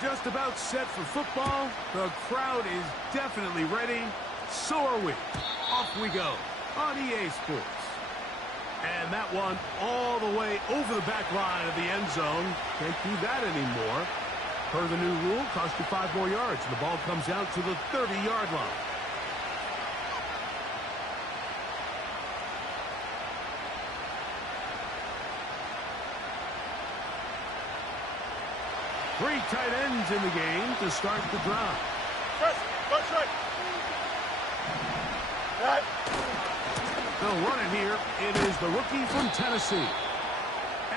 just about set for football. The crowd is definitely ready. So are we. Off we go on EA Sports. And that one all the way over the back line of the end zone. Can't do that anymore. Per the new rule, cost you 5 more yards. The ball comes out to the 30-yard line. Three tight ends in the game to start the drive. They'll run it here. It is the rookie from Tennessee.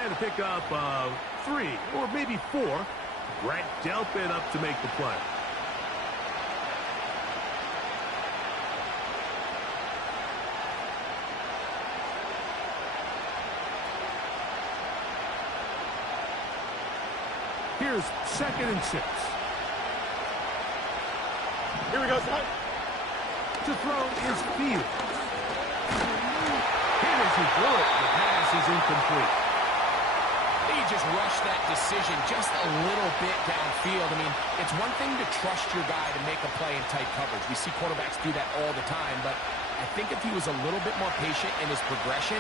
And to pick up 3 or maybe 4. Brett Delpit up to make the play. Here's 2nd and 6. Here we go, son. To throw is Fields. Here as he threw it. The pass is incomplete. He just rushed that decision just a little bit downfield. I mean, it's one thing to trust your guy to make a play in tight coverage. We see quarterbacks do that all the time, but I think if he was a little bit more patient in his progression,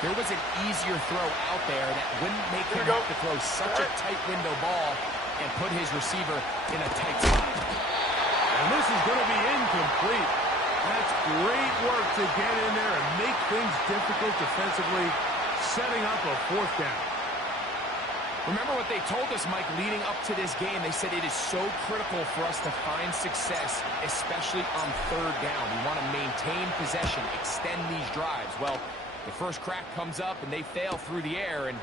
there was an easier throw out there that wouldn't make him have to throw such a tight window ball and put his receiver in a tight spot. And this is going to be incomplete. That's great work to get in there and make things difficult defensively, setting up a 4th down. Remember what they told us, Mike, leading up to this game. They said it is so critical for us to find success, especially on 3rd down. We want to maintain possession, extend these drives. Well, the first crack comes up and they fail through the air, and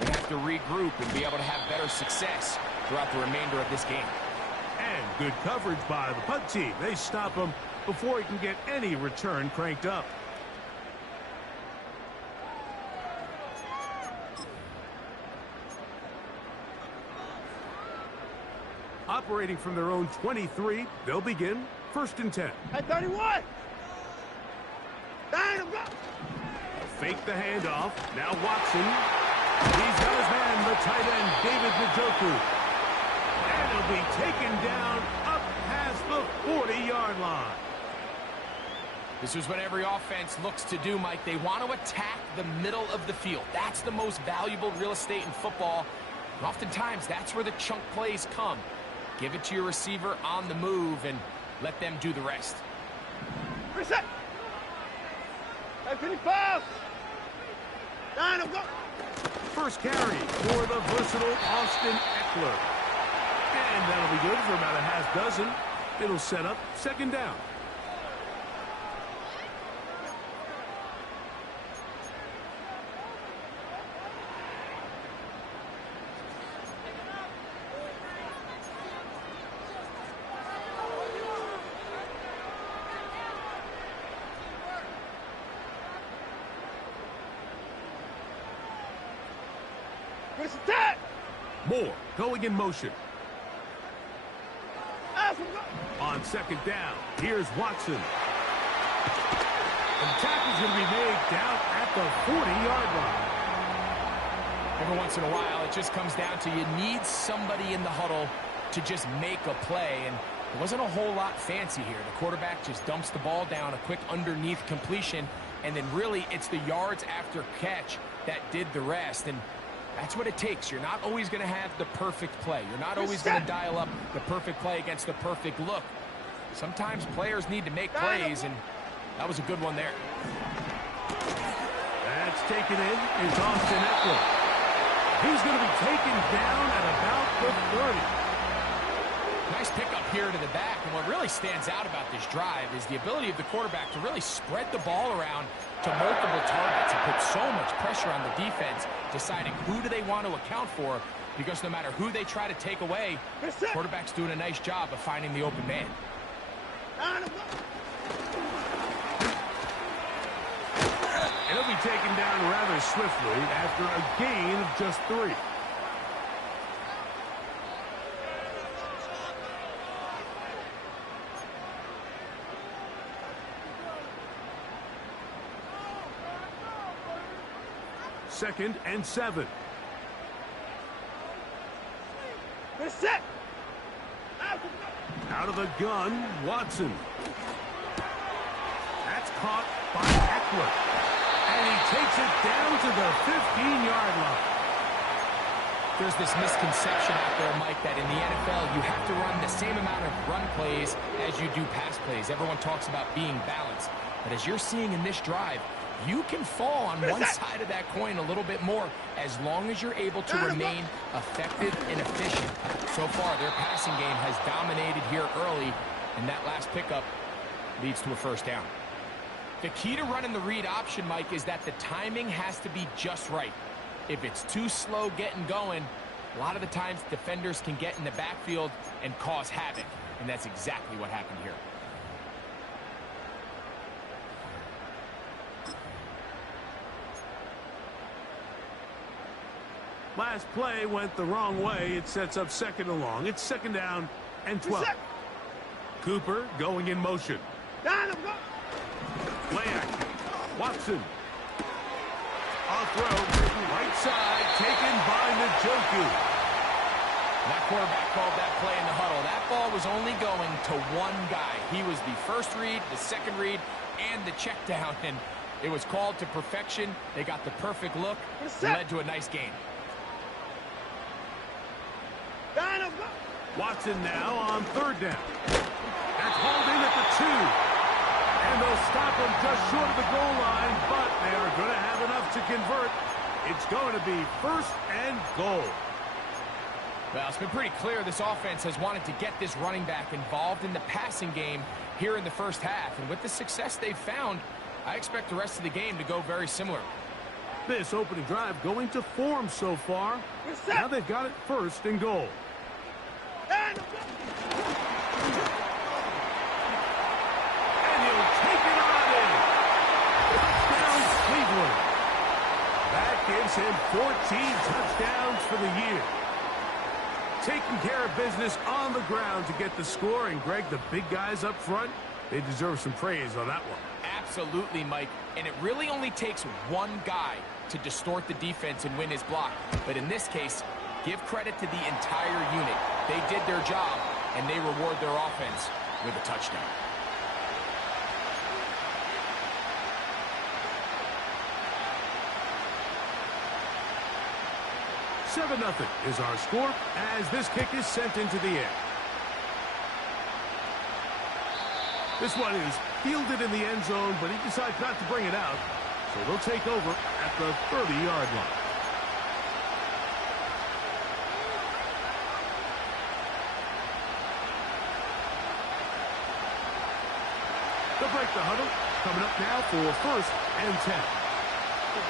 they have to regroup and be able to have better success throughout the remainder of this game. And good coverage by the punt team. They stop him before he can get any return cranked up. Operating from their own 23, they'll begin 1st and 10. At 31. Fake the handoff. Now Watson. He's got his man, the tight end, David Njoku. And he'll be taken down up past the 40-yard line. This is what every offense looks to do, Mike. They want to attack the middle of the field. That's the most valuable real estate in football. And oftentimes, that's where the chunk plays come. Give it to your receiver on the move and let them do the rest. Reset. 55. 9, I'm going. First carry for the versatile Austin Eckler. And that'll be good for about a half dozen. It'll set up 2nd down. Moore going in motion. On 2nd down, here's Watson. And the tackle's going to be made down at the 40-yard line. Every once in a while, it just comes down to you need somebody in the huddle to just make a play. And it wasn't a whole lot fancy here. The quarterback just dumps the ball down, a quick underneath completion, and then really it's the yards after catch that did the rest. And that's what it takes. You're not always going to have the perfect play. You're not always going to dial up the perfect play against the perfect look. Sometimes players need to make plays, and that was a good one there. That's taken in is Austin Eckler. He's going to be taken down at about the 30. Nice pickup here to the back, and what really stands out about this drive is the ability of the quarterback to really spread the ball around to multiple targets and put so much pressure on the defense, deciding who do they want to account for, because no matter who they try to take away, the quarterback's doing a nice job of finding the open man. And he'll be taken down rather swiftly after a gain of just 3. Second and 7. Reset. Out of the gun, Watson. That's caught by Eckler. And he takes it down to the 15-yard line. There's this misconception out there, Mike, that in the NFL you have to run the same amount of run plays as you do pass plays. Everyone talks about being balanced. But as you're seeing in this drive, you can fall on one side of that coin a little bit more as long as you're able to remain effective and efficient. So far, their passing game has dominated here early, and that last pickup leads to a first down. The key to running the read option, Mike, is that the timing has to be just right. If it's too slow getting going, a lot of the times defenders can get in the backfield and cause havoc, and that's exactly what happened here. Last play went the wrong way. It sets up second and long. It's second down and 12. Cooper going in motion. Play action. Watson. Off throw. Right side. Taken by Njoku. That quarterback called that play in the huddle. That ball was only going to one guy. He was the first read, the second read, and the check down. And it was called to perfection. They got the perfect look. It led to a nice gain. Watson now on third down. That's hauled in at the 2. And they'll stop him just short of the goal line, but they are going to have enough to convert. It's going to be first and goal. Well, it's been pretty clear this offense has wanted to get this running back involved in the passing game here in the first half. And with the success they've found, I expect the rest of the game to go very similar. This opening drive going to form so far. Now they've got it first and goal. And he'll take it on in. Touchdown, Cleveland. That gives him 14 touchdowns for the year. Taking care of business on the ground to get the score. And, Greg, the big guys up front, they deserve some praise on that one. Absolutely, Mike. And it really only takes one guy to distort the defense and win his block. But in this case, give credit to the entire unit. They did their job, and they reward their offense with a touchdown. Seven 0 is our score as this kick is sent into the air. This one is fielded in the end zone, but he decides not to bring it out. So they'll take over at the 30-yard line. They'll break the huddle. Coming up now for first and 10.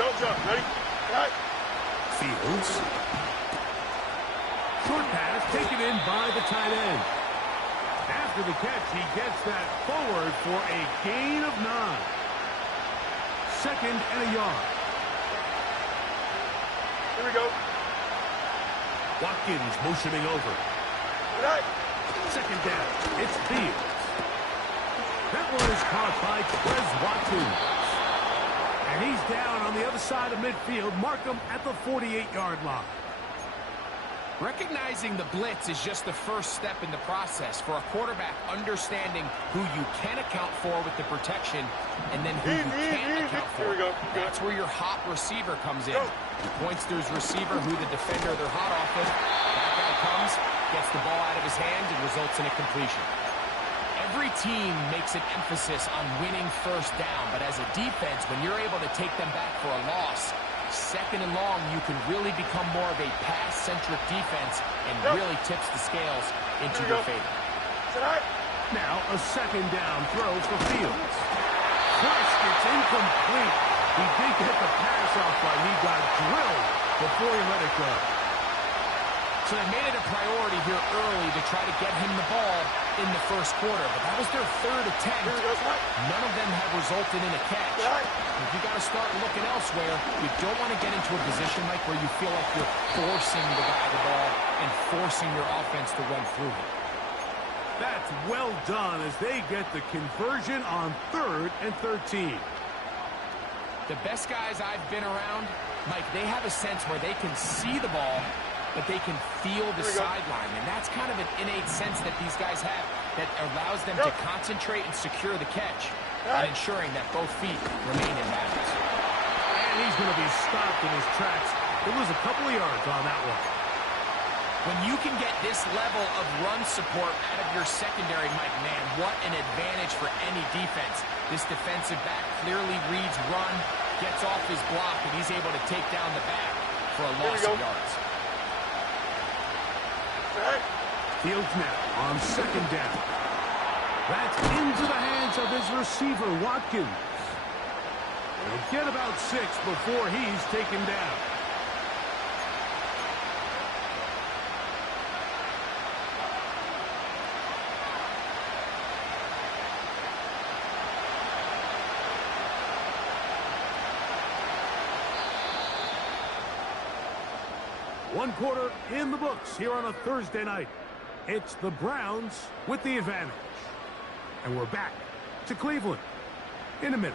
Don't jump. Ready? Right. Fields. Short pass taken in by the tight end. After the catch, he gets that forward for a gain of 9. Second and a yard. Here we go. Watkins motioning over. Right. Second down. It's Fields. That one is caught by Quez Watkins. And he's down on the other side of midfield. Mark him at the 48-yard line. Recognizing the blitz is just the first step in the process for a quarterback understanding who you can account for with the protection and then who you can't account for. That's where your hot receiver comes in. He points to his receiver who the defender they're hot off of. That guy comes, gets the ball out of his hands, and results in a completion. Every team makes an emphasis on winning first down, but as a defense, when you're able to take them back for a loss, second and long, you can really become more of a pass-centric defense and really tips the scales into your favor. Now a second down throw for Fields. First, it's incomplete. He did get the pass off, but he got drilled before he let it go. So they made it a priority here early to try to get him the ball in the first quarter, but that was their third attempt. None of them have resulted in a catch. If you got to start looking elsewhere, you don't want to get into a position like where you feel like you're forcing the guy the ball and forcing your offense to run through him. That's well done as they get the conversion on 3rd and 13. The best guys I've been around, Mike, they have a sense where they can see the ball, but they can feel the sideline. And that's kind of an innate sense that these guys have. that allows them to concentrate and secure the catch and ensuring that both feet remain in balance. And he's going to be stopped in his tracks. It was a couple of yards on that one. When you can get this level of run support out of your secondary, Mike, man, what an advantage for any defense. This defensive back clearly reads run, gets off his block, and he's able to take down the back for a loss of yards. Fields now on second down. That's into the hands of his receiver, Watkins. He'll get about 6 before he's taken down. One quarter in the books here on a Thursday night. It's the Browns with the advantage. And we're back to Cleveland in a minute.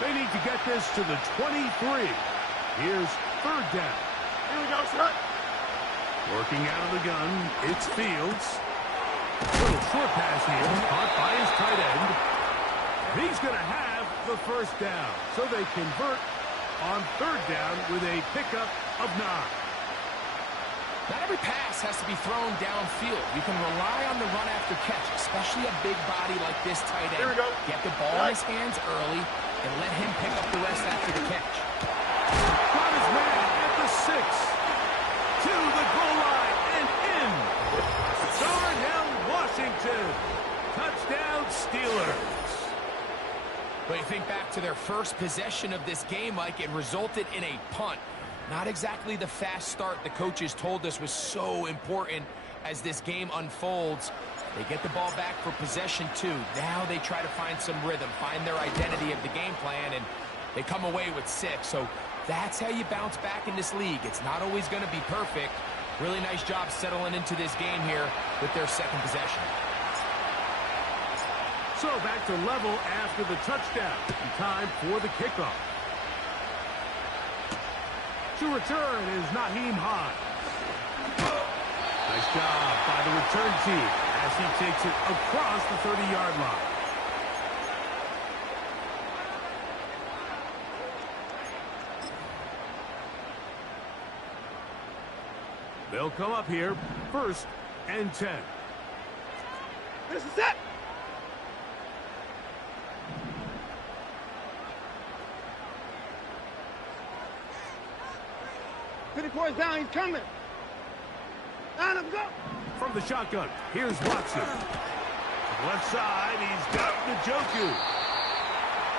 They need to get this to the 23. Here's third down. Here we go, shot. Working out of the gun, it's Fields. Little short pass here, caught by his tight end. He's going to have the first down. So they convert on third down with a pickup of 9. Not every pass has to be thrown downfield. You can rely on the run after catch, especially a big body like this tight end. Here we go. Get the ball in his hands early and let him pick up the rest after the catch. Got his man at the 6. To the goal line and in. Darnell Washington. Touchdown Steelers. But you think back to their first possession of this game, Mike, it resulted in a punt. Not exactly the fast start the coaches told us was so important as this game unfolds. They get the ball back for possession 2. Now they try to find some rhythm, find their identity of the game plan, and they come away with 6. So that's how you bounce back in this league. It's not always going to be perfect. Really nice job settling into this game here with their second possession. So back to level after the touchdown. Time for the kickoff. To return is Naheem Hines. Nice job by the return team as he takes it across the 30-yard line. They'll come up here, 1st and 10. This is it. Points down, he's coming. Down him, go. From the shotgun, here's Watson. To the left side, he's got Njoku.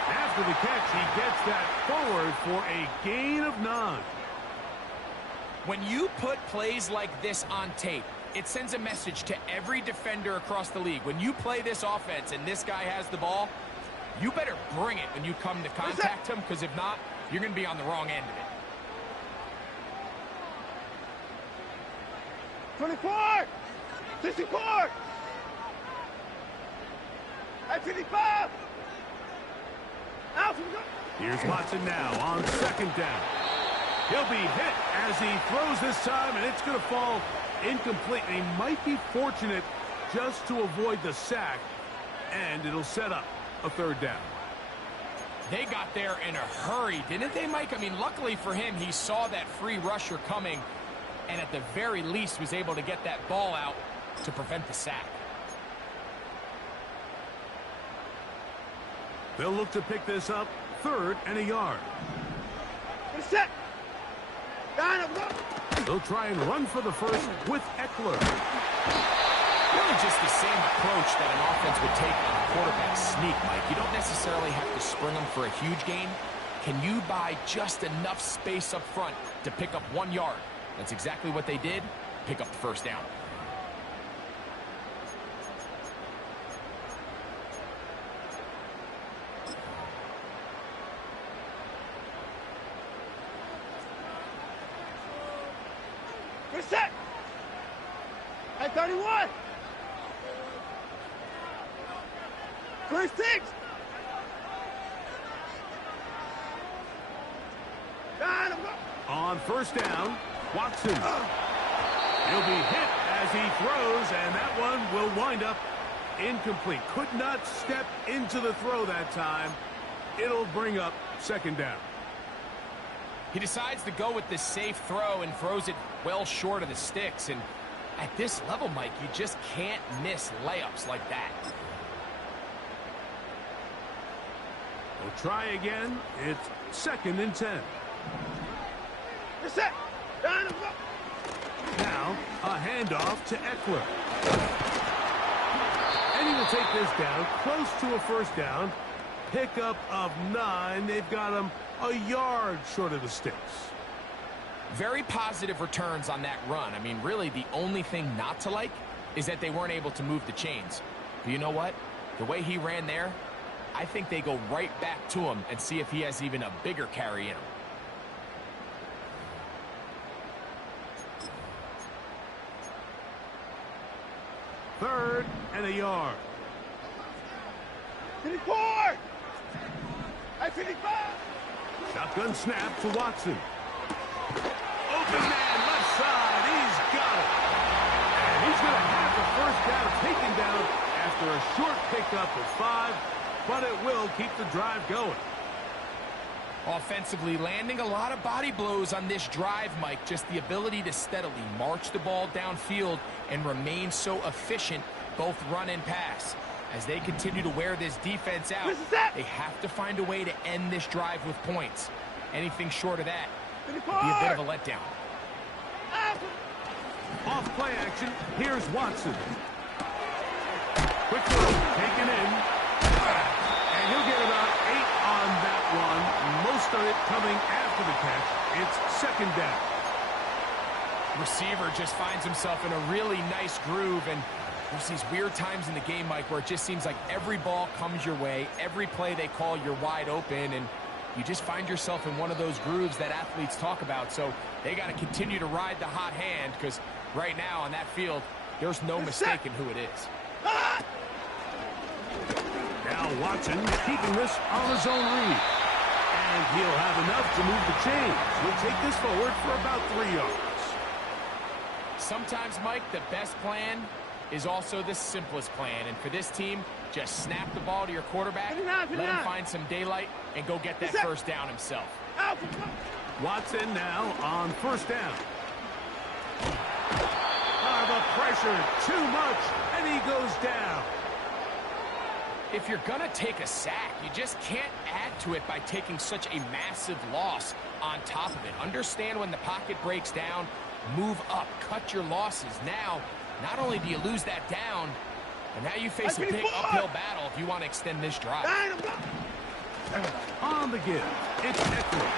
After the catch, he gets that forward for a gain of 9. When you put plays like this on tape, it sends a message to every defender across the league. When you play this offense and this guy has the ball, you better bring it when you come to contact him, because if not, you're going to be on the wrong end of it. 24! 64! At 55! Out from the... Here's Watson now on second down. He'll be hit as he throws this time, and it's going to fall incomplete. He might be fortunate just to avoid the sack, and it'll set up a third down. They got there in a hurry, didn't they, Mike? I mean, luckily for him, he saw that free rusher coming, and at the very least was able to get that ball out to prevent the sack. They'll look to pick this up 3rd and a yard. Set. Down him, go. They'll try and run for the first with Eckler. Really just the same approach that an offense would take on a quarterback sneak, Mike. You don't necessarily have to spring them for a huge gain. Can you buy just enough space up front to pick up 1 yard? That's exactly what they did. Pick up the first down. We're set. At 31. 26. On first down, Watson. He'll be hit as he throws, and that one will wind up incomplete. Could not step into the throw that time. It'll bring up second down. He decides to go with the safe throw and throws it well short of the sticks. And at this level, Mike, you just can't miss layups like that. We'll try again. It's 2nd and 10. Now, a handoff to Eckler. And he will take this down close to a first down. Pickup of 9. They've got him a yard short of the sticks. Very positive returns on that run. I mean, really, the only thing not to like is that they weren't able to move the chains. But you know what? The way he ran there, I think they go right back to him and see if he has even a bigger carry in him. Third and a yard. 54! At 55! Shotgun snap to Watson. Open man, left side. He's got it. And he's going to have the first down taken down after a short pickup of 5, but it will keep the drive going. Offensively, landing a lot of body blows on this drive, Mike. Just the ability to steadily march the ball downfield and remain so efficient, both run and pass. As they continue to wear this defense out, they have to find a way to end this drive with points. Anything short of that would be a bit of a letdown. Off play action, here's Watson. Quick throw, taken in. And he'll get about 8 on that one. Most of it coming after the catch. It's second down. Receiver just finds himself in a really nice groove, and there's these weird times in the game, Mike, where it just seems like every ball comes your way, every play they call, you're wide open, and you just find yourself in one of those grooves that athletes talk about. So they got to continue to ride the hot hand, because right now on that field, there's no mistaking who it is. Now Watson keeping this on his own read. And he'll have enough to move the chains. He'll take this forward for about 3 yards. Sometimes, Mike, the best plan is also the simplest plan. And for this team, just snap the ball to your quarterback, let him find some daylight, and go get that first down himself. Watson now on first down. The pressure, too much, and he goes down. If you're going to take a sack, you just can't add to it by taking such a massive loss on top of it. Understand when the pocket breaks down, move up, cut your losses. Now, not only do you lose that down, but now you face a big uphill battle if you want to extend this drive. On the give, it's Eckler.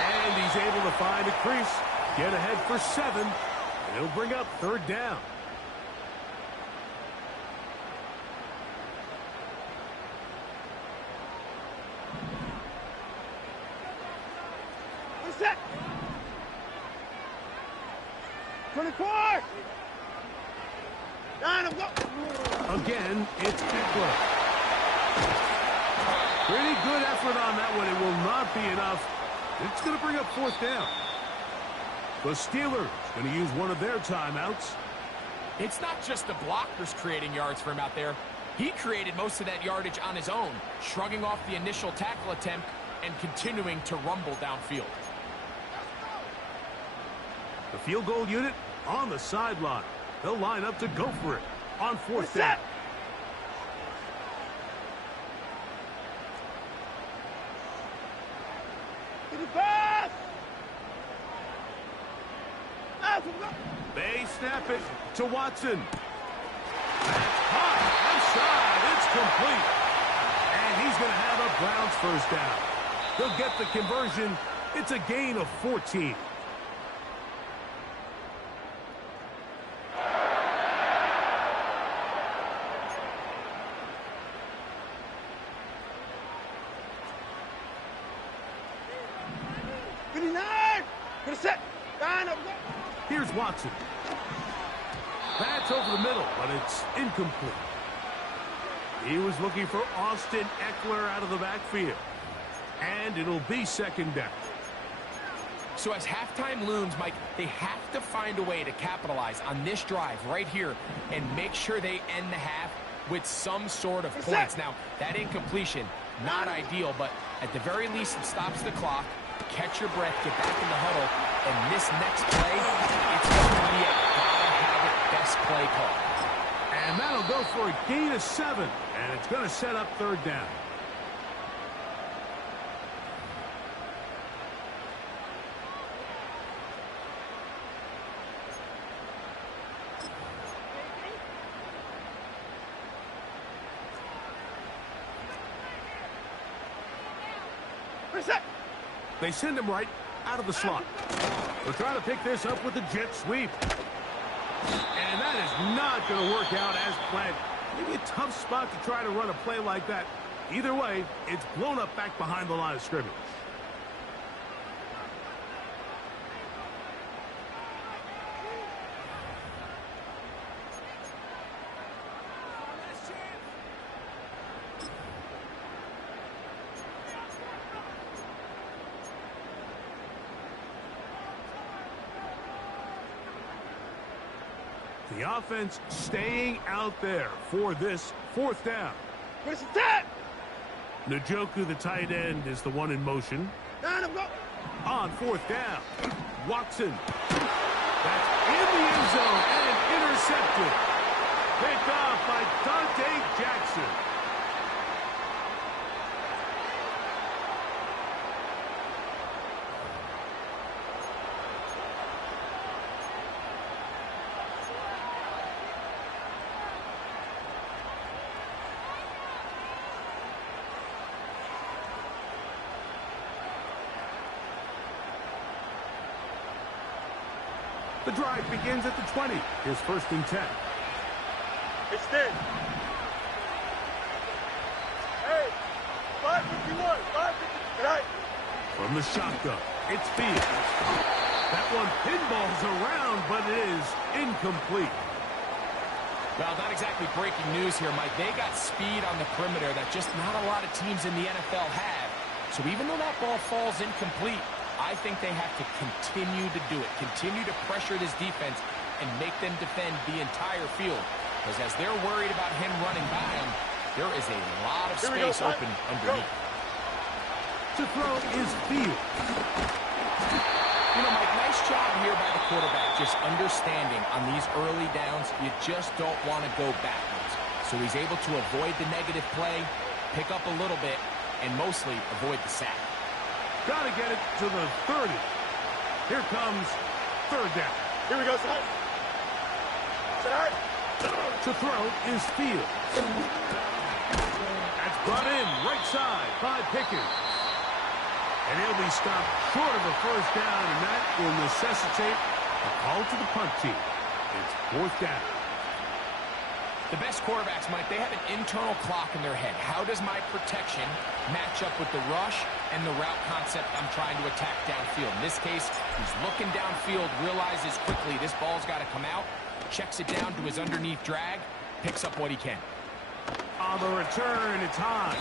And he's able to find a crease, get ahead for 7, and he'll bring up third down. Set. 24. 9, I'm go. Again, it's Eckler. Pretty good effort on that one. It will not be enough. It's going to bring up fourth down. The Steelers going to use one of their timeouts. It's not just the blockers creating yards for him out there. He created most of that yardage on his own, shrugging off the initial tackle attempt and continuing to rumble downfield. The field goal unit on the sideline. They'll line up to go for it on fourth down. They snap it to Watson. That's caught outside. It's complete. And he's going to have a Browns first down. They'll get the conversion. It's a gain of 14. Here's Watson. That's over the middle, but it's incomplete. He was looking for Austin Eckler out of the backfield. And it'll be second down. So as halftime looms, Mike, they have to find a way to capitalize on this drive right here and make sure they end the half with some sort of points. Now, that incompletion, not ideal, but at the very least, it stops the clock. Catch your breath, get back in the huddle, and this next play, it's going to be a gotta-have-it best play call. And that'll go for a gain of 7, and it's going to set up third down. They send him right out of the slot. They'll try to pick this up with the jet sweep. And that is not going to work out as planned. Maybe a tough spot to try to run a play like that. Either way, it's blown up back behind the line of scrimmage. The offense staying out there for this fourth down. Where's the tap? Njoku, the tight end, is the one in motion. On fourth down, Watson. That's in the end zone and intercepted. Picked off by Dante Jackson. The drive begins at the 20. Here's 1st and 10. It's dead. Hey, 551, 550. From the shotgun, it's Fields. That one pinballs around, but it is incomplete. Well, not exactly breaking news here, Mike. They got speed on the perimeter that just not a lot of teams in the NFL have. So even though that ball falls incomplete, I think they have to continue to do it, continue to pressure this defense and make them defend the entire field. Because as they're worried about him running by them, there is a lot of space open underneath. To throw is Fields. You know, Mike, nice job here by the quarterback, just understanding on these early downs, you just don't want to go backwards. So he's able to avoid the negative play, pick up a little bit, and mostly avoid the sack. Got to get it to the 30. Here comes third down. Here we go, son. To throw is Fields. That's brought in right side by Pickens. And he'll be stopped short of a first down, and that will necessitate a call to the punt team. It's 4th down. The best quarterbacks, Mike, they have an internal clock in their head. How does my protection match up with the rush and the route concept I'm trying to attack downfield? In this case, he's looking downfield, realizes quickly this ball's got to come out, checks it down to his underneath drag, picks up what he can. On the return, it's Hines.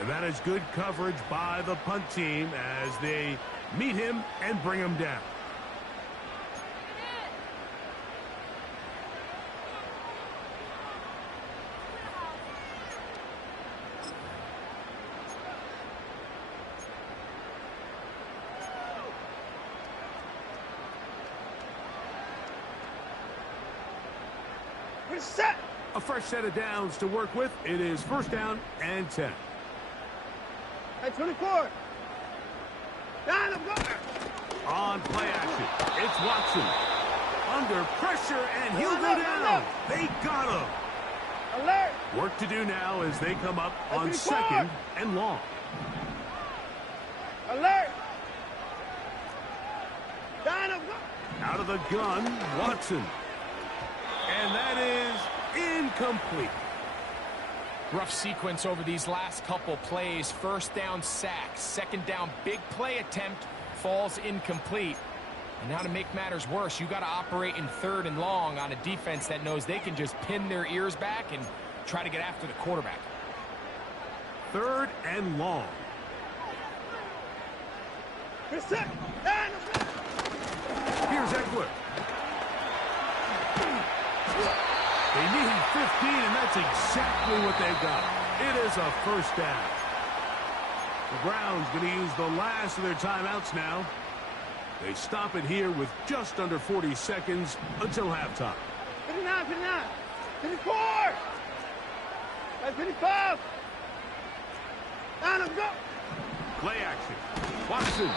And that is good coverage by the punt team as they meet him and bring him down. Set. A fresh set of downs to work with. It is 1st down and 10. At 24. Down the block. On play action, it's Watson. Under pressure, and he'll go down. They got him. Alert. Work to do now as they come up on 2nd and long. Alert. Down the block. Out of the gun, Watson. And that is incomplete. Rough sequence over these last couple plays. 1st down sack. 2nd down big play attempt falls incomplete. And now to make matters worse, you got to operate in 3rd and long on a defense that knows they can just pin their ears back and try to get after the quarterback. 3rd and long. Set. Down and that's exactly what they've got. It is a first down. The Browns going to use the last of their timeouts now. They stop it here with just under 40 seconds until halftime. 59, 59, 54, 55. Down, go. Play action. Watson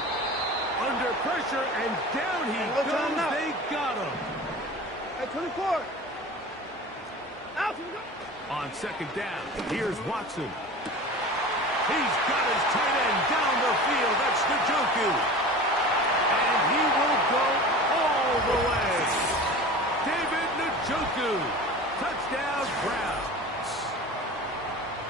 under pressure, and down he goes. They got him. At 24. Out, go. On second down, here's Watson. He's got his tight end down the field. That's Njoku. And he will go all the way. David Njoku. Touchdown, Browns.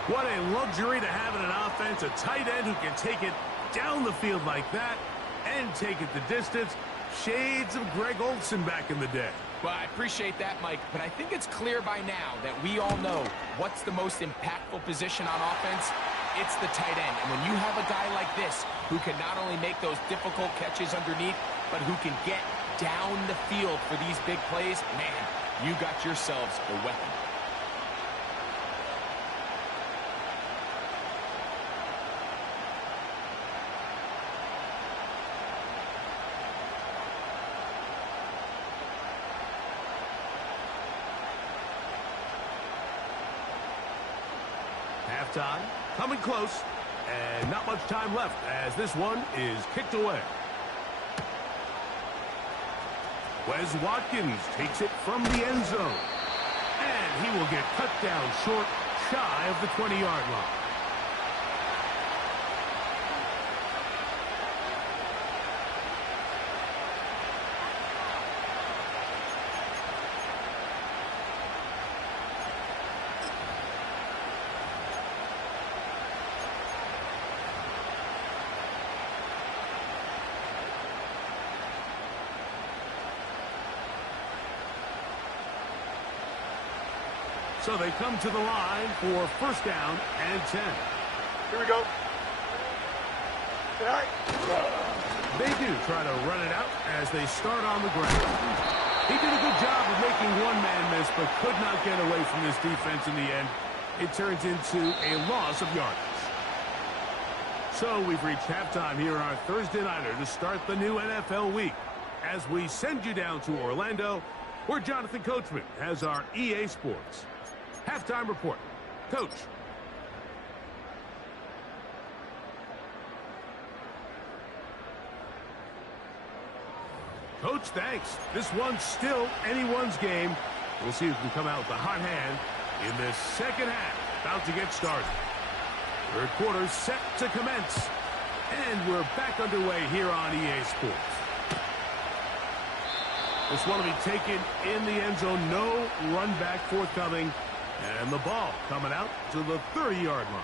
What a luxury to have in an offense. A tight end who can take it down the field like that and take it the distance. Shades of Greg Olsen back in the day. Well, I appreciate that, Mike, but I think it's clear by now that we all know what's the most impactful position on offense. It's the tight end. And when you have a guy like this who can not only make those difficult catches underneath, but who can get down the field for these big plays, man, you got yourselves a weapon. Halftime, coming close, and not much time left as this one is kicked away. Wes Watkins takes it from the end zone, and he will get cut down short, shy of the 20-yard line. So they come to the line for first down and 10. Here we go. All right. They do try to run it out as they start on the ground. He did a good job of making one man miss, but could not get away from this defense in the end. It turns into a loss of yardage. So we've reached halftime here on our Thursday Nighter to start the new NFL week. As we send you down to Orlando, where Jonathan Coachman has our EA Sports halftime report. Coach. Coach, thanks. This one's still anyone's game. We'll see who can come out with the hot hand in this second half. About to get started. Third quarter set to commence. And we're back underway here on EA Sports. This one will be taken in the end zone. No run back forthcoming. And the ball coming out to the 30-yard line.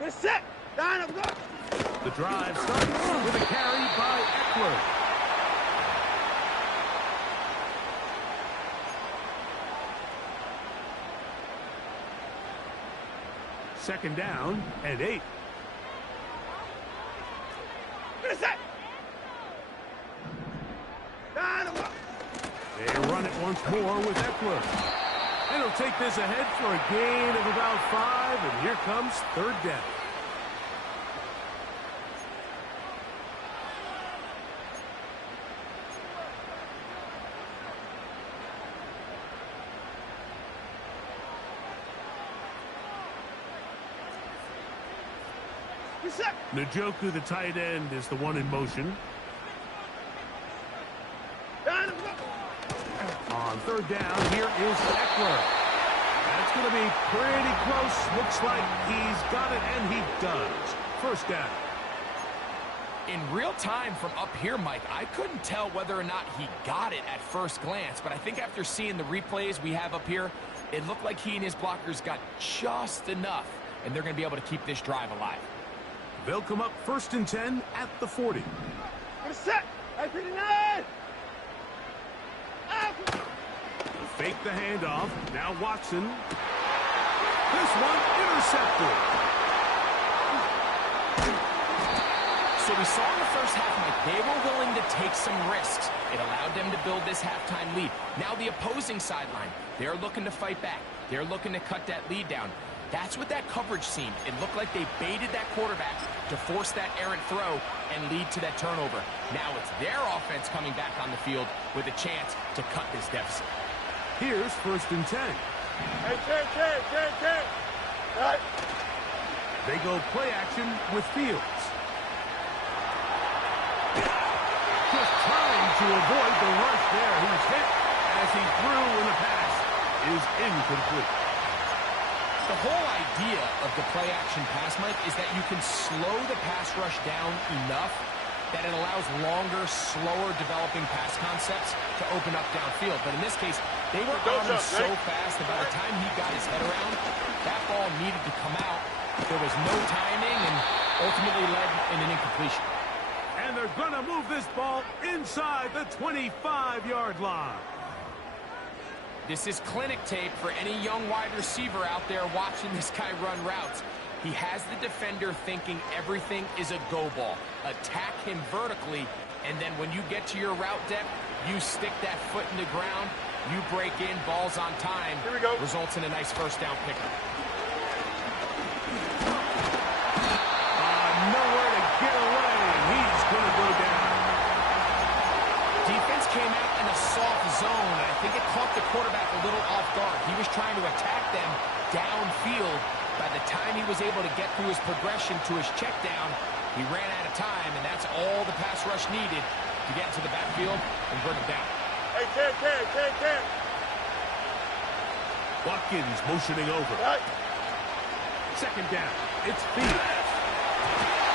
Get set. Down, go. The drive starts with a carry by Eckler. Second down and 8. Get set. Down, go. They run it once more with Eckler. And he'll take this ahead for a gain of about 5, and here comes third down. Reset. Njoku, the tight end, is the one in motion. Down. On third down, here is Eckler. That's going to be pretty close. Looks like he's got it, and he does. First down. In real time from up here, Mike, I couldn't tell whether or not he got it at first glance, but I think after seeing the replays we have up here, it looked like he and his blockers got just enough, and they're going to be able to keep this drive alive. They'll come up 1st and 10 at the 40. Reset. I 39. Fake the handoff. Now Watson. This one intercepted. So we saw in the first half, Mike, they were willing to take some risks. It allowed them to build this halftime lead. Now the opposing sideline, they're looking to fight back. They're looking to cut that lead down. That's what that coverage seemed. It looked like they baited that quarterback to force that errant throw and lead to that turnover. Now it's their offense coming back on the field with a chance to cut this deficit. Here's 1st and 10. Hey, 10. Right. They go play action with Fields. Just trying to avoid the rush there. He's hit as he threw, and the pass is incomplete. The whole idea of the play-action pass, Mike, is that you can slow the pass rush down enough that it allows longer, slower developing pass concepts to open up downfield. But in this case, they were on him so fast that by the time he got his head around, that ball needed to come out. There was no timing and ultimately led in an incompletion. And they're going to move this ball inside the 25-yard line. This is clinic tape for any young wide receiver out there watching this guy run routes. He has the defender thinking everything is a go ball. Attack him vertically, and then when you get to your route depth, you stick that foot in the ground, you break in, balls on time. Here we go. Results in a nice first down pickup. Nowhere to get away. He's going to go down. Defense came out in a soft zone, and I think it caught the quarterback a little off guard. He was trying to attack them downfield. By the time he was able to get through his progression to his check down, he ran out of time, and that's all the pass rush needed to get into the backfield and bring him down. Hey, 10. Watkins motioning over. Right. Second down. It's Fields.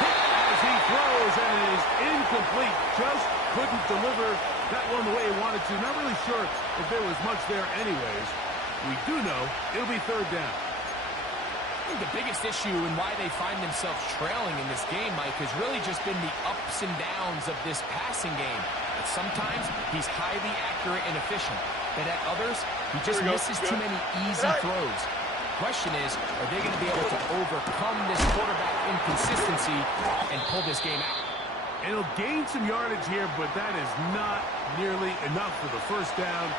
Hit as he throws, and it is incomplete. Just couldn't deliver that one the way he wanted to. Not really sure if there was much there anyways. We do know it'll be third down. I think the biggest issue and why they find themselves trailing in this game, Mike, has really just been the ups and downs of this passing game. But sometimes he's highly accurate and efficient, but at others, he just misses too many easy throws. Question is, are they going to be able to overcome this quarterback inconsistency and pull this game out? And he'll gain some yardage here, but that is not nearly enough for the first down.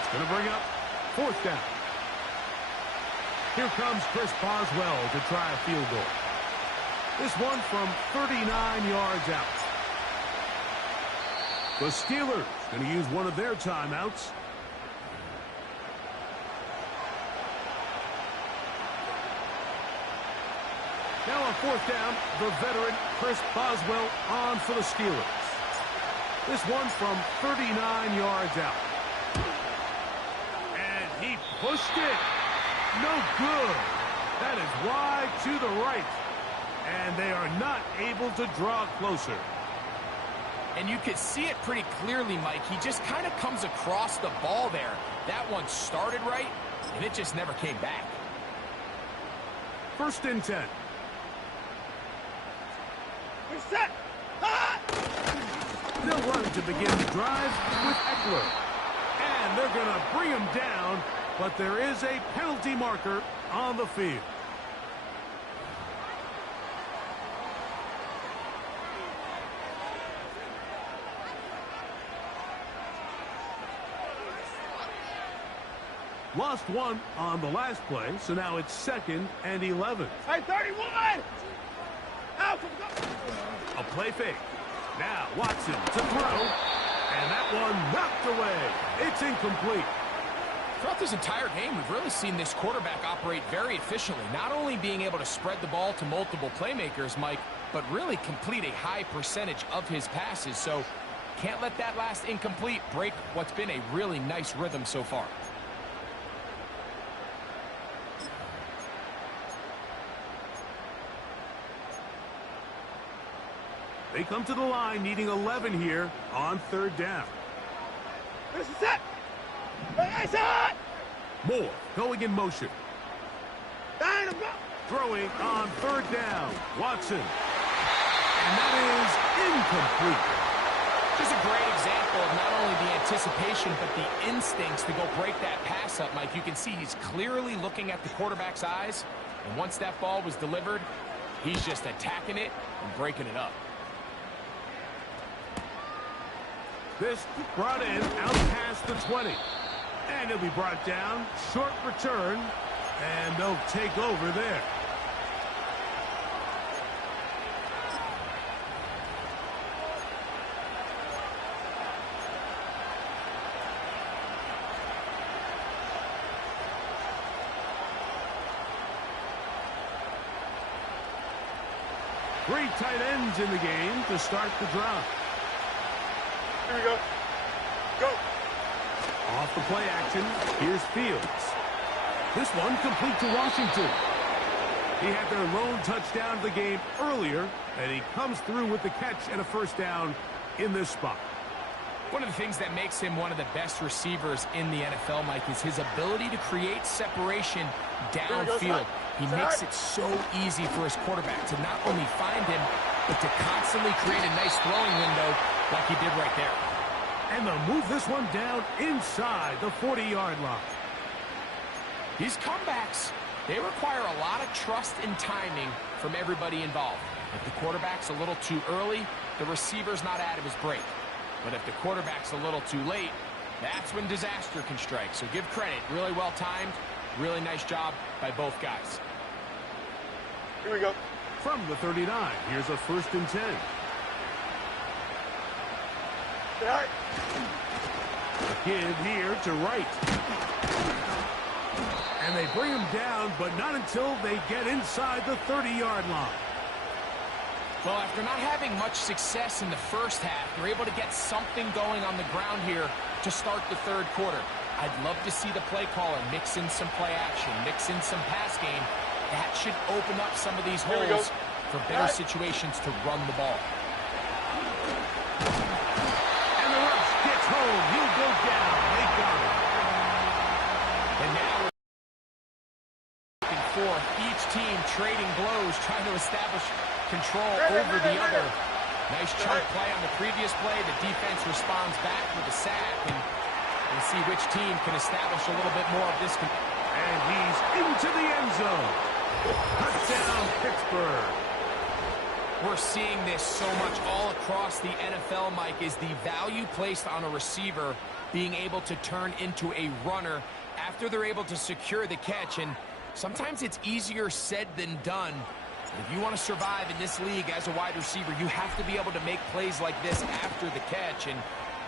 It's going to bring up 4th down. Here comes Chris Boswell to try a field goal. This one from 39 yards out. The Steelers going to use one of their timeouts. Now on 4th down, the veteran Chris Boswell on for the Steelers. This one from 39 yards out. And he pushed it. No good. That is wide to the right. And they are not able to draw closer. And you could see it pretty clearly, Mike. He just kind of comes across the ball there. That one started right, and it just never came back. 1st and 10. Reset. They'll run to begin the drive with Eckler. And they're going to bring him down, but there is a penalty marker on the field. Lost one on the last play, so now it's 2nd and 11. Hey, 31. Out. A play fake. Now Watson to throw. And that one knocked away. It's incomplete. Throughout this entire game, we've really seen this quarterback operate very efficiently, not only being able to spread the ball to multiple playmakers, Mike, but really complete a high percentage of his passes. So can't let that last incomplete break what's been a really nice rhythm so far. They come to the line needing 11 here on third down. This is it. It's it. Moore going in motion. Down and go. Throwing on third down. Watson. And that is incomplete. Just a great example of not only the anticipation, but the instincts to go break that pass up, Mike. You can see he's clearly looking at the quarterback's eyes. And once that ball was delivered, he's just attacking it and breaking it up. This brought in out past the 20. And he'll be brought down. Short return. And they'll take over there. Three tight ends in the game to start the drive. Here we go. Go. Off the play action, here's Fields. This one complete to Washington. He had their lone touchdown of the game earlier, and he comes through with the catch and a first down in this spot. One of the things that makes him one of the best receivers in the NFL, Mike, is his ability to create separation downfield. He makes it so easy for his quarterback to not only find him, but to constantly create a nice throwing window like he did right there. And they'll move this one down inside the 40-yard line. These comebacks, they require a lot of trust and timing from everybody involved. If the quarterback's a little too early, the receiver's not out of his break. But if the quarterback's a little too late, that's when disaster can strike. So give credit, really well timed, really nice job by both guys. Here we go. From the 39, here's a 1st and 10. All right. Give here to Wright. And they bring him down, but not until they get inside the 30-yard line. Well, after not having much success in the first half, they're able to get something going on the ground here to start the third quarter. I'd love to see the play caller mix in some play action, mix in some pass game. That should open up some of these holes for better situations to run the ball. And the rush gets home. He'll go down. They got it. And now we're back and forth. Each team trading blows, trying to establish control over the other. Nice chunk play on the previous play. The defense responds back with a sack, and we'll see which team can establish a little bit more of this. And he's into the end zone. Touchdown, Pittsburgh. We're seeing this so much all across the NFL, Mike, is the value placed on a receiver being able to turn into a runner after they're able to secure the catch. And sometimes it's easier said than done. If you want to survive in this league as a wide receiver, you have to be able to make plays like this after the catch. And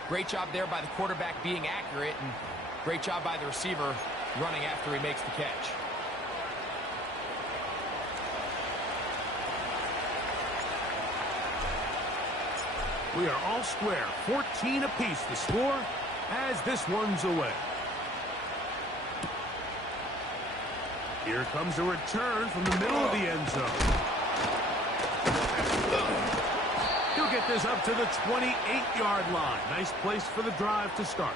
great job there by the quarterback being accurate, and great job by the receiver running after he makes the catch. We are all square. 14 apiece the score as this one's away. Here comes a return from the middle of the end zone. He'll get this up to the 28-yard line. Nice place for the drive to start.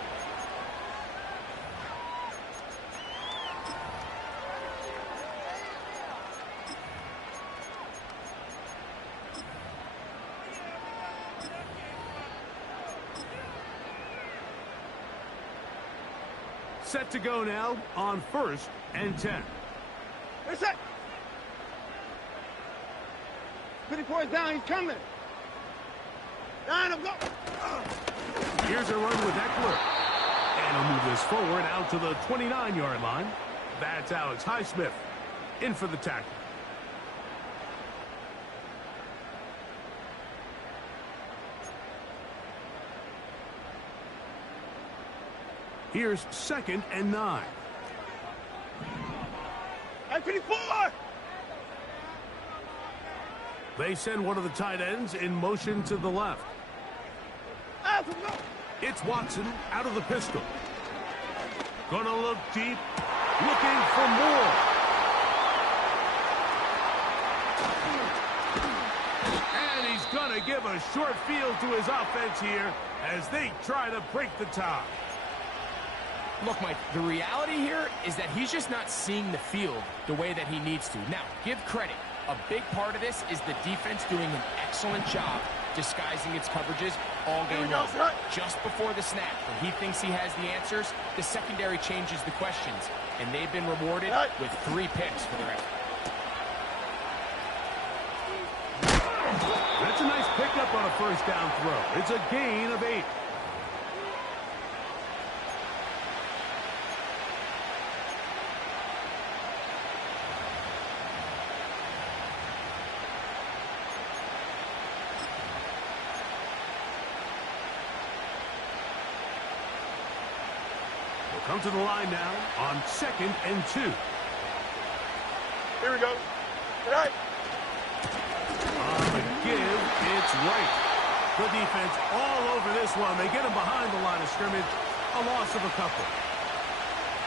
Set to go now on 1st and 10. They're set. 54 is down. He's coming. Down and go. Here's a run with Eckler. And he'll move this forward out to the 29-yard line. That's Alex Highsmith in for the tackle. Here's 2nd and 9. At 54. They send one of the tight ends in motion to the left. It's Watson out of the pistol. Gonna look deep, looking for more. And he's gonna give a short field to his offense here as they try to break the tie. Look, Mike, the reality here is that he's just not seeing the field the way that he needs to. Now, give credit. A big part of this is the defense doing an excellent job disguising its coverages all game long. Just before the snap, when he thinks he has the answers, the secondary changes the questions, and they've been rewarded with 3 picks for their effort. That's a nice pickup on a first down throw. It's a gain of 8. Come to the line now on 2nd and 2. Here we go. All right. On the give, it's right. The defense all over this one. They get him behind the line of scrimmage. A loss of a couple.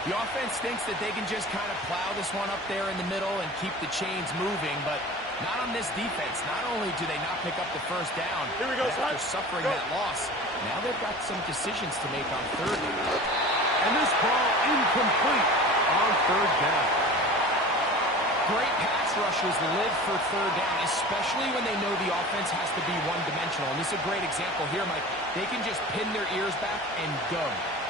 The offense thinks that they can just kind of plow this one up there in the middle and keep the chains moving, but not on this defense. Not only do they not pick up the first down, here we go, after suffering that loss, now they've got some decisions to make on 3rd down. And this ball incomplete on 3rd down. Great pass rushers live for 3rd down, especially when they know the offense has to be one-dimensional. And this is a great example here, Mike. They can just pin their ears back and go.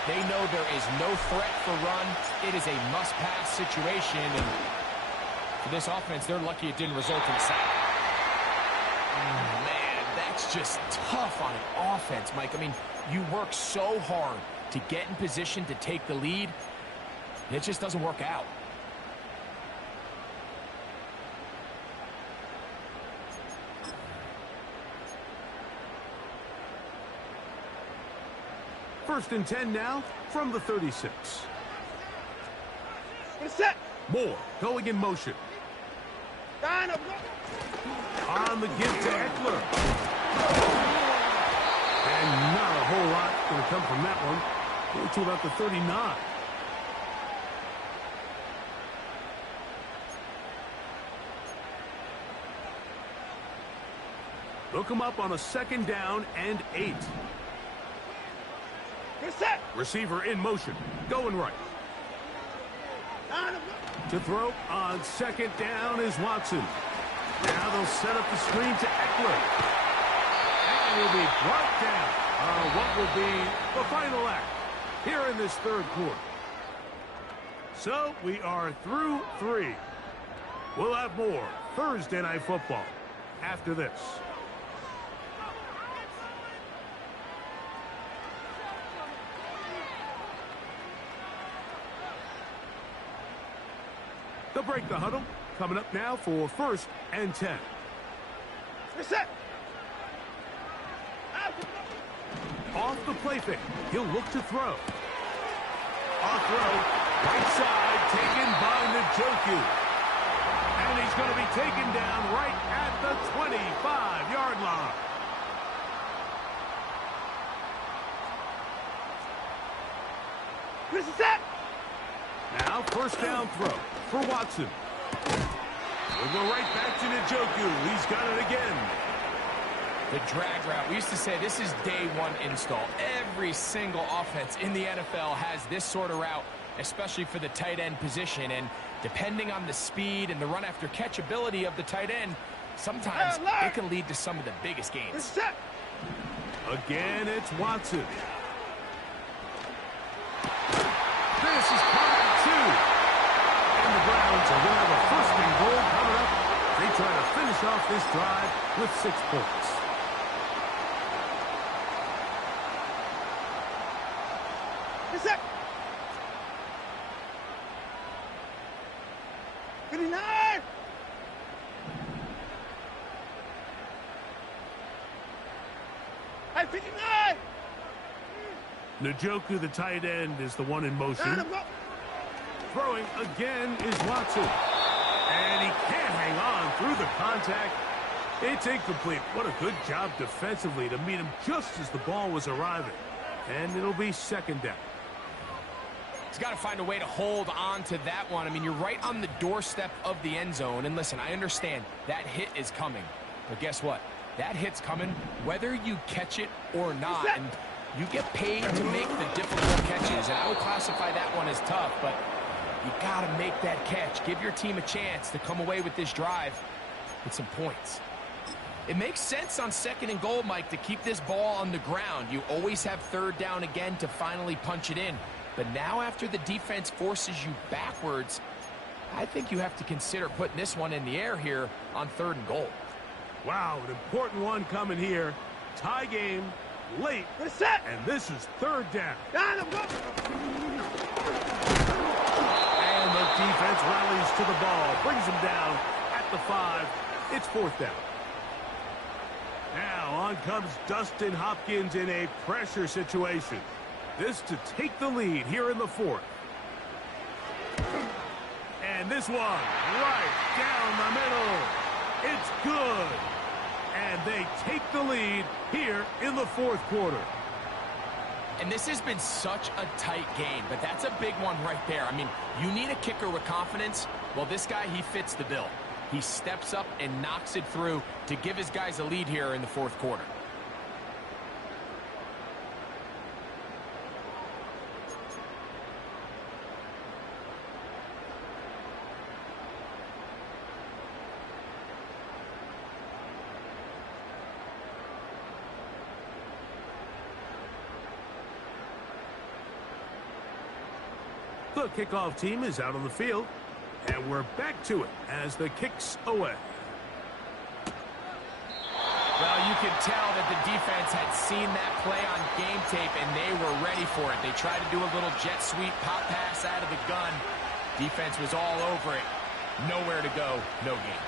They know there is no threat for run. It is a must-pass situation. And for this offense, they're lucky it didn't result in a sack. Man, that's just tough on an offense, Mike. I mean, you work so hard to get in position to take the lead. It just doesn't work out. First and 10 now from the 36. Get set. Moore going in motion. On the give to Eckler. And not a whole lot going to come from that one. Going to about the 39. Look him up on a 2nd down and 8. Get set. Receiver in motion. Going right. To throw on 2nd down is Watson. Now they'll set up the screen to Eckler. And he'll be brought down on what will be the final act here in this 3rd quarter. So we are through 3. We'll have more Thursday Night Football after this. They'll break the huddle. Coming up now for 1st and 10. Reset. Off the play fake. He'll look to throw. Off throw. Right side taken by Njoku. And he's going to be taken down right at the 25-yard line. Reset. Now 1st down throw for Watson. We'll go right back to Njoku. He's got it again. The drag route. We used to say this is day 1 install. Every single offense in the NFL has this sort of route, especially for the tight end position. And depending on the speed and the run after catch ability of the tight end, sometimes it can lead to some of the biggest gains. Reset. Again, it's Watson. This is part 2. And the Browns are going to have a 1st and goal coming up. They try to finish off this drive with 6 points. Reset. 59. At 59. Njoku, the tight end, is the one in motion. Throwing again is Watson. And he can't hang on through the contact. It's incomplete. What a good job defensively to meet him just as the ball was arriving. And it'll be second down. He's got to find a way to hold on to that one. I mean, you're right on the doorstep of the end zone. And listen, I understand that hit is coming. But guess what? That hit's coming whether you catch it or not. And you get paid to make the difficult catches. And I would classify that one as tough. But you got to make that catch. Give your team a chance to come away with this drive with some points. It makes sense on 2nd and goal, Mike, to keep this ball on the ground. You always have 3rd down again to finally punch it in. But now after the defense forces you backwards, I think you have to consider putting this one in the air here on 3rd and goal. Wow, an important one coming here. Tie game, late, and this is 3rd down. And the defense rallies to the ball, brings him down at the 5. It's 4th down. Now on comes Dustin Hopkins in a pressure situation. This to take the lead here in the 4th. And this one right down the middle. It's good. And they take the lead here in the 4th quarter. And this has been such a tight game, but that's a big one right there. I mean, you need a kicker with confidence. Well, this guy, he fits the bill. He steps up and knocks it through to give his guys a lead here in the 4th quarter. The kickoff team is out on the field, and we're back to it as the kick's away. Well, you can tell that the defense had seen that play on game tape, and they were ready for it. They tried to do a little jet sweep pop pass out of the gun. Defense was all over it. Nowhere to go, no gain.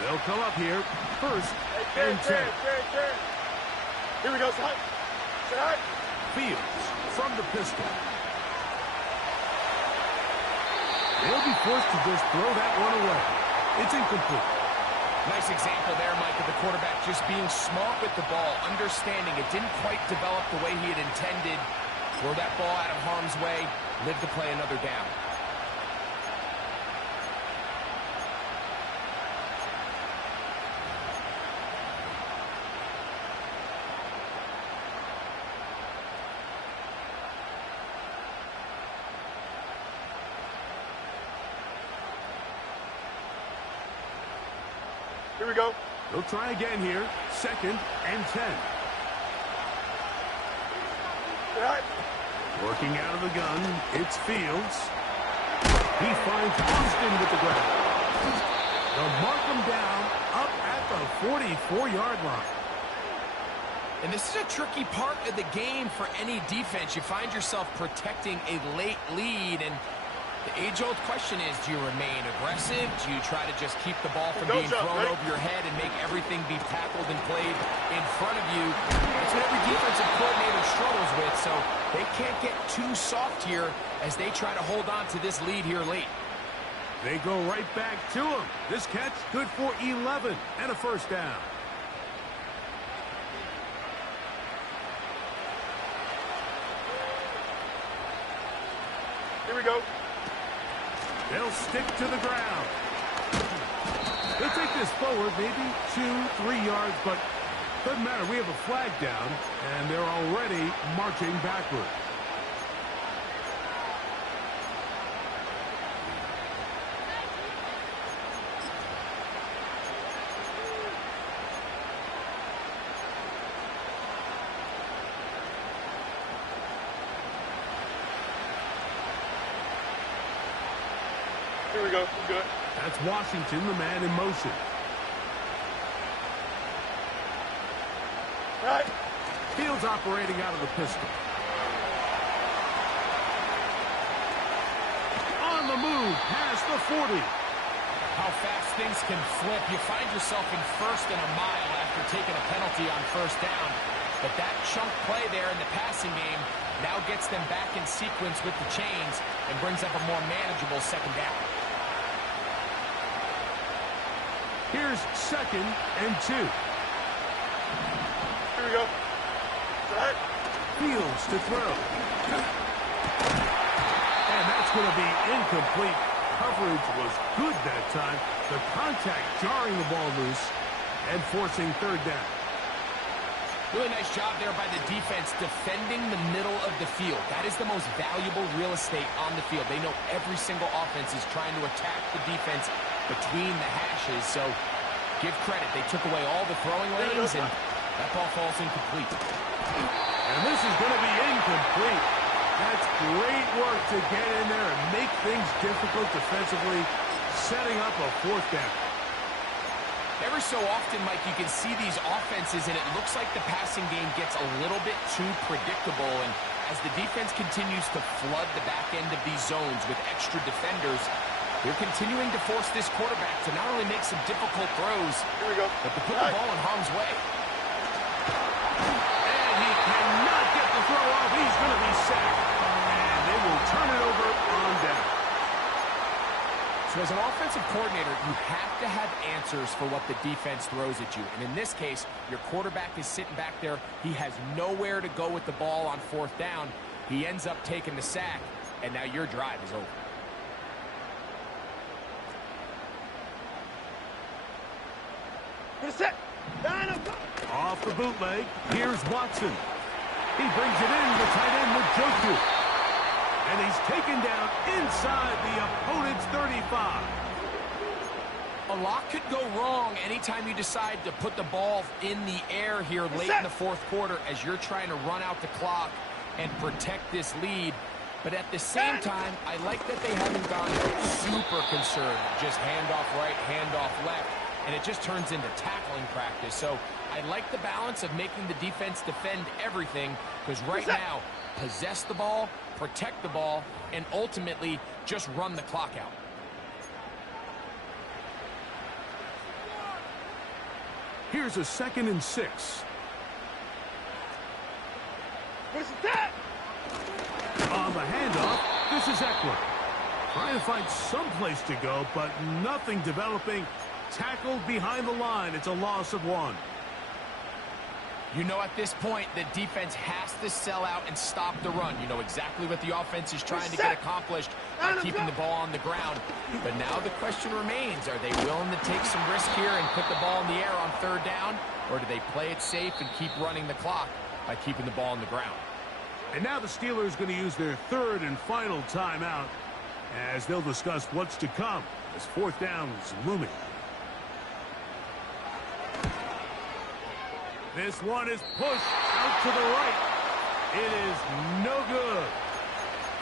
They'll come up here, 1st and 10. Here we go, son. Set. Fields from the pistol. They'll be forced to just throw that one away. It's incomplete. Nice example there, Mike, of the quarterback just being smart with the ball, understanding it didn't quite develop the way he had intended. Throw that ball out of harm's way, live to play another down. Here we go. They'll try again here. 2nd and 10. Right. Working out of the gun, it's Fields. He finds Austin with the ground. They'll mark him down up at the 44-yard line. And this is a tricky part of the game for any defense. You find yourself protecting a late lead, and the age-old question is, do you remain aggressive? Do you try to just keep the ball from being thrown over your head and make everything be tackled and played in front of you? That's what every defensive coordinator struggles with, so they can't get too soft here as they try to hold on to this lead here late. They go right back to him. This catch good for 11 and a 1st down. Here we go. They'll stick to the ground. They'll take this forward maybe 2-3 yards, but doesn't matter. We have a flag down, and they're already marching backward. Here we go. We're good. That's Washington, the man in motion. Right. Fields operating out of the pistol. On the move, past the 40. how fast things can flip. You find yourself in first and a mile after taking a penalty on first down. But that chunk play there in the passing game now gets them back in sequence with the chains and brings up a more manageable second down. Here's 2nd and 2. Here we go. Set. Fields to throw. And that's going to be incomplete. Coverage was good that time. The contact jarring the ball loose and forcing 3rd down. Really nice job there by the defense defending the middle of the field. That is the most valuable real estate on the field. They know every single offense is trying to attack the defense between the hashes. So give credit. They took away all the throwing lanes, and that ball falls incomplete. And this is going to be incomplete. That's great work to get in there and make things difficult defensively, setting up a 4th down. Every so often, Mike, you can see these offenses, and it looks like the passing game gets a little bit too predictable. And as the defense continues to flood the back end of these zones with extra defenders, they're continuing to force this quarterback to not only make some difficult throws, but to put the ball in harm's way. And he cannot get the throw off. He's going to be sacked. And they will turn it over on down. So as an offensive coordinator, you have to have answers for what the defense throws at you. And in this case, your quarterback is sitting back there. He has nowhere to go with the ball on 4th down. He ends up taking the sack, and now your drive is over. Set. Off the bootleg, here's Watson. He brings it in, the tight end with Njoku. And he's taken down inside the opponent's 35. A lot could go wrong anytime you decide to put the ball in the air here late in the 4th quarter as you're trying to run out the clock and protect this lead. But at the same time, I like that they haven't gone super concerned. Just handoff right, handoff left. And it just turns into tackling practice. So I like the balance of making the defense defend everything, because right now, possess the ball, protect the ball, and ultimately just run the clock out. Here's a 2nd and 6. On the handoff, this is Eckler. Trying to find some place to go, but nothing developing. Tackled behind the line. It's a loss of 1. You know at this point the defense has to sell out and stop the run. You know exactly what the offense is trying to get accomplished by keeping the ball on the ground. But now the question remains, are they willing to take some risk here and put the ball in the air on 3rd down? Or do they play it safe and keep running the clock by keeping the ball on the ground? And now the Steelers going to use their 3rd and final timeout as they'll discuss what's to come as 4th down is looming. This one is pushed out to the right. It is no good.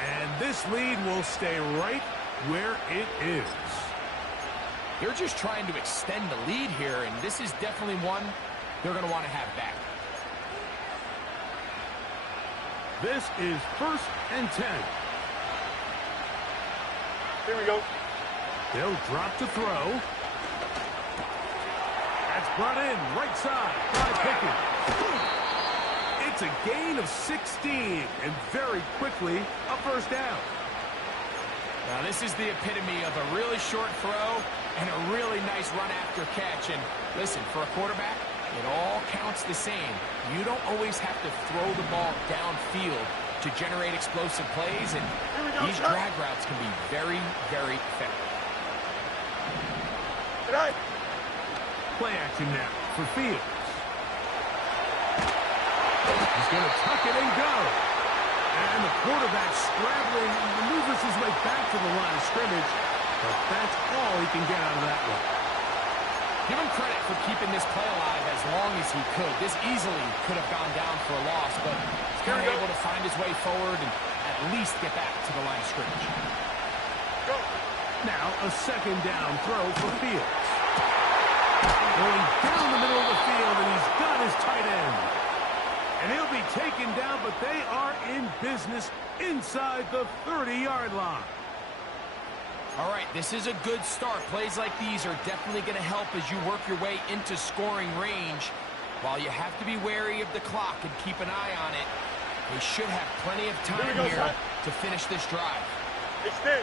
And this lead will stay right where it is. They're just trying to extend the lead here, and this is definitely one they're going to want to have back. This is 1st and 10. Here we go. They'll drop to throw. That's brought in right side by Pickens. It's a gain of 16, and very quickly a 1st down. Now this is the epitome of a really short throw and a really nice run after catch. And listen, for a quarterback, it all counts the same. You don't always have to throw the ball downfield to generate explosive plays, and these drag routes can be very, very effective. Good night. Play action now for Fields. He's going to tuck it and go. And the quarterback scrambling, maneuvers his way back to the line of scrimmage. But that's all he can get out of that one. Give him credit for keeping this play alive as long as he could. This easily could have gone down for a loss, but he's kind of able to find his way forward and at least get back to the line of scrimmage. Now a 2nd down throw for Fields. Going down the middle of the field, and he's got his tight end. And he'll be taken down, but they are in business inside the 30-yard line. All right, this is a good start. Plays like these are definitely going to help as you work your way into scoring range. While you have to be wary of the clock and keep an eye on it, they should have plenty of time here to finish this drive. Extend.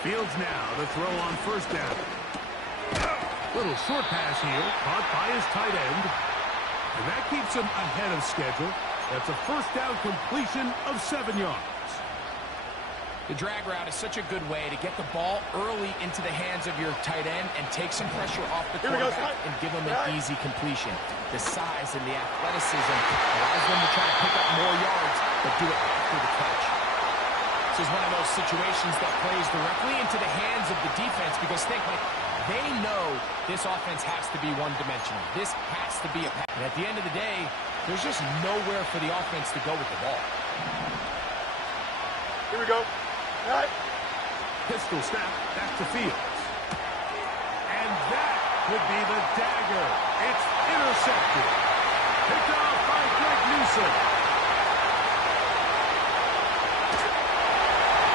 Fields now to throw on first down. Little short pass here, caught by his tight end. And that keeps him ahead of schedule. That's a first down completion of 7 yards. The drag route is such a good way to get the ball early into the hands of your tight end and take some pressure off the quarterback and give him an easy completion. The size and the athleticism allows them to try to pick up more yards, but do it after the catch. This is one of those situations that plays directly into the hands of the defense because they know this offense has to be one-dimensional. This has to be a pass. And at the end of the day, there's just nowhere for the offense to go with the ball. Here we go. Pistol snap back to Fields. And that could be the dagger. It's intercepted. Picked off by Greg Newsome.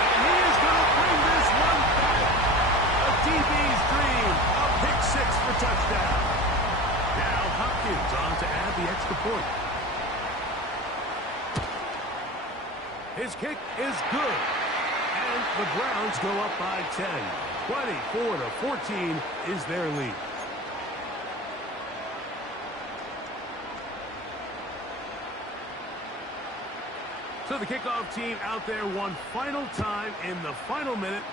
And he is going to bring this one back. A DB's dream. A pick six for touchdown. Now Hopkins on to add the extra point. His kick is good. And the Browns go up by 10. 24-14 is their lead. So the kickoff team out there one final time in the final minute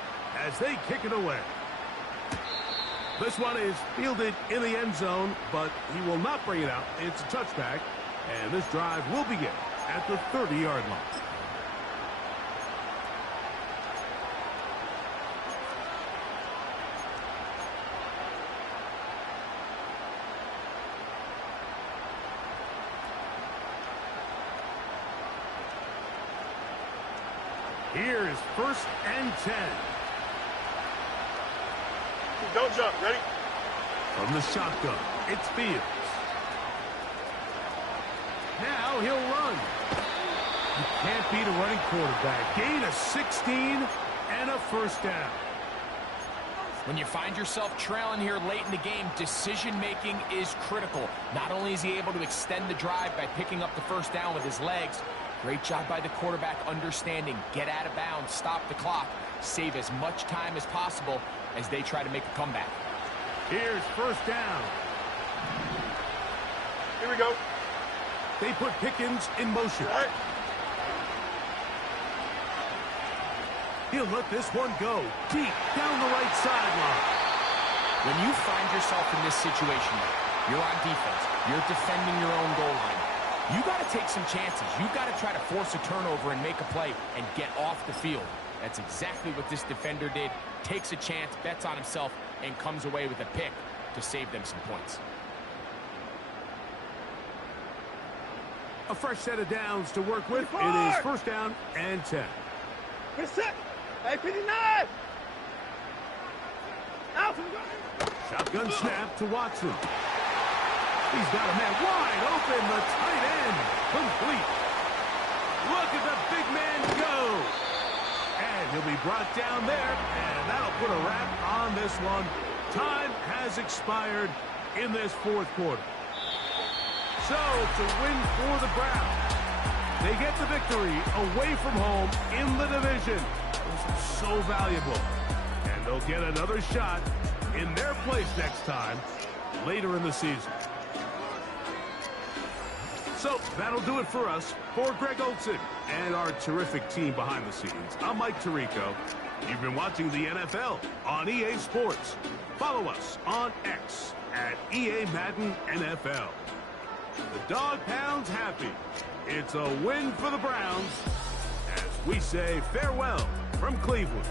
as they kick it away. This one is fielded in the end zone, but he will not bring it out. It's a touchback, and this drive will begin at the 30-yard line. Here is first and 10. Don't jump. Ready? From the shotgun, it's Fields. Now he'll run. You can't beat a running quarterback. Gain of 16 and a first down. When you find yourself trailing here late in the game, decision-making is critical. Not only is he able to extend the drive by picking up the first down with his legs, great job by the quarterback understanding, get out of bounds, stop the clock, save as much time as possible as they try to make a comeback. Here's first down. Here we go. They put Pickens in motion. All right. He'll let this one go deep down the right sideline. When you find yourself in this situation, you're on defense, you're defending your own goal line, you got to take some chances. You got to try to force a turnover and make a play and get off the field. That's exactly what this defender did. Takes a chance, bets on himself, and comes away with a pick to save them some points. A fresh set of downs to work with. It is first down and 10. Hey, 59! Out! Shotgun snap to Watson. He's got a man wide open. The tight end complete. Look at the big man go. And he'll be brought down there. And that'll put a wrap on this one. Time has expired in this fourth quarter. So it's a win for the Browns. They get the victory away from home in the division. This is so valuable. And they'll get another shot in their place next time later in the season. So that'll do it for us. For Greg Olson and our terrific team behind the scenes, I'm Mike Tirico. You've been watching the NFL on EA Sports. Follow us on X at EA Madden NFL. The Dog Pound's happy. It's a win for the Browns as we say farewell from Cleveland.